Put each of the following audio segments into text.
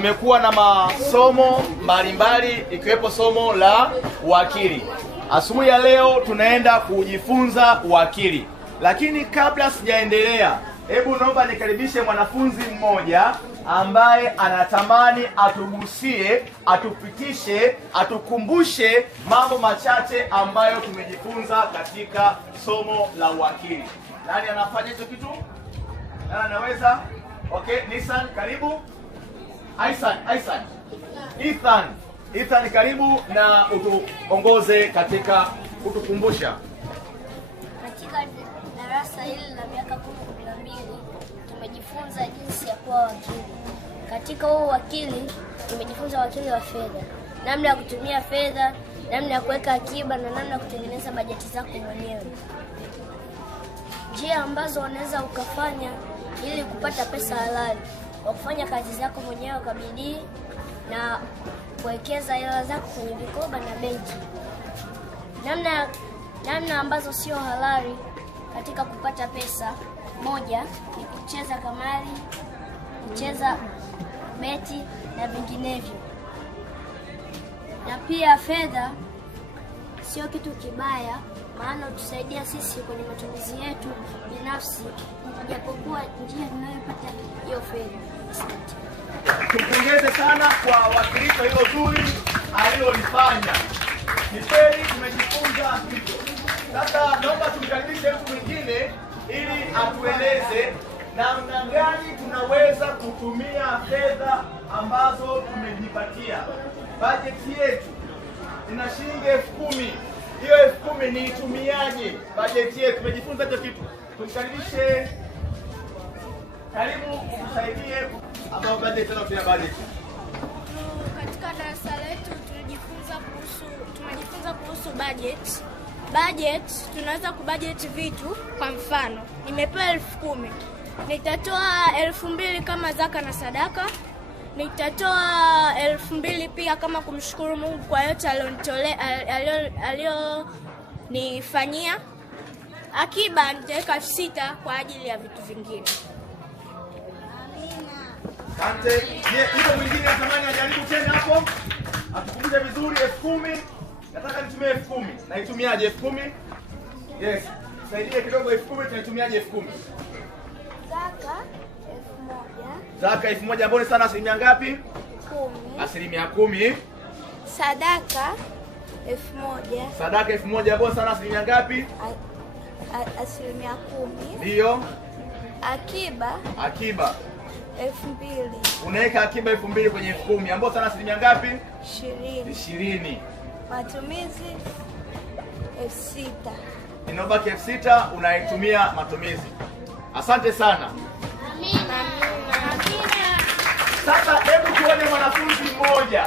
tumekuwa na masomo mbalimbali ikiwepo somo la uwakili. Asubuhi ya leo tunaenda kujifunza uwakili. Lakini kabla sijaendelea, hebu naomba nikaribishe mwanafunzi mmoja ambaye anatamani atugusie, atupitishe, atukumbushe mambo machache ambayo tumejifunza katika somo la uwakili. Nani anafanya hicho kitu? Nani anaweza? Okay, Nissan karibu. Ethan karibu na utuongoze katika kutukumbusha. Katika darasa hili la miaka 12 tumejifunza jinsi ya kuwa wakili. Katika huo wakili tumejifunza wakili wa fedha, namna ya kutumia fedha, namna ya kuweka akiba na namna ya kutengeneza bajeti zako mwenyewe. Njia ambazo unaweza ukafanya ili kupata pesa halali, kwa kufanya kazi zako mwenyewe kwa bidii na kuwekeza hela zako kwenye vikoba na benki. Namna ambazo sio halali katika kupata pesa, moja ni kucheza kamari, kucheza beti na vinginevyo. Na pia fedha sio kitu kibaya, maana utusaidia sisi kwenye matumizi yetu binafsi, japokuwa njia tunayopata hiyo fedha. Asante. Tupongeze sana kwa wakilisho hilo zuri alilolifanya. Ni kweli tumejifunza hivyo. Sasa naomba tumkaribishe mtu mwingine ili atueleze namna gani tunaweza kutumia fedha ambazo tumejipatia. Bajeti yetu ina shilingi 10,000. Hiyo 10,000 niitumiaje? Bajeti yetu tumejifunza hicho kitu. Tumkaribishe. Karibu usaidie ambao bajeti na pia bajeti. Katika darasa letu tumejifunza kuhusu budget. Budget tunaweza kubudget vitu. Kwa mfano, nimepewa 10,000. Nitatoa 2,000 kama zaka na sadaka. Nitatoa 2,000 pia kama kumshukuru Mungu kwa yote alionifanyia. Akiba nitaweka 6,000 kwa ajili ya vitu vingine. Asante. Hiyo mwingine natamani ajaribu tena hapo. Atukumbushe vizuri 10,000. Nataka nitumie 10,000. Naitumiaje 10,000? Yes. Saidie kidogo 10,000 tunaitumiaje 10,000? Zaka 1,000. Zaka 1,000 ambayo ni sana asilimia ngapi? 10. Asilimia 10. Sadaka 1,000. Sadaka 1,000 ambayo sana asilimia ngapi? Asilimia 10. Ndio. Akiba 2,000. Unaweka akiba 2,000 kwenye 10,000 ambayo sana asilimia ngapi? 20. Matumizi 6,000. Inobaki 6,000 unaitumia matumizi. Asante sana. Amina. Sasa hebu tuone mwanafunzi mmoja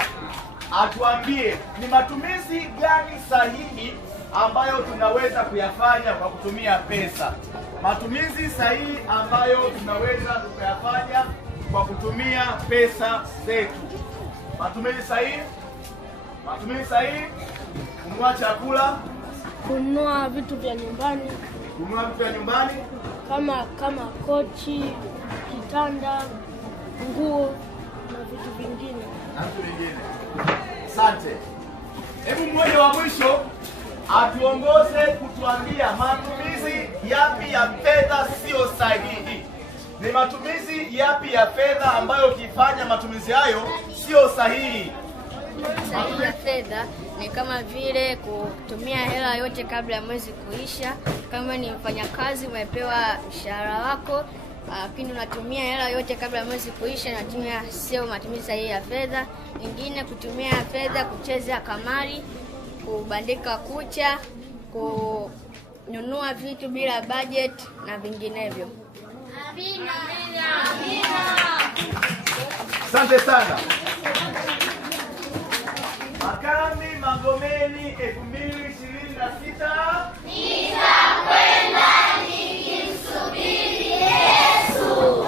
atuambie ni matumizi gani sahihi ambayo tunaweza kuyafanya kwa kutumia pesa. Matumizi sahihi ambayo tunaweza kuyafanya kwa kutumia pesa zetu. Matumizi sahihi. Kununua chakula, Kununua vitu vya nyumbani kama kochi, kitanda, nguo na vitu vingine. Asante. Hebu mmoja wa mwisho atuongoze kutuambia matumizi yapi ya fedha sio sahihi. Ni matumizi yapi ya fedha ambayo ukifanya matumizi hayo sio sahihi? Sahihi ya fedha ni kama vile kutumia hela yote kabla ya mwezi kuisha. Kama ni mfanyakazi umepewa mshahara wako, lakini unatumia hela yote kabla ya mwezi kuisha, natumia sio matumizi sahihi ya fedha. Nyingine kutumia fedha kucheza kamari, kubandika kucha, kununua vitu bila budget na vinginevyo. Amina. Asante sana. Makambi Magomeni 2026. Nitakwenda nikimsubiri Yesu.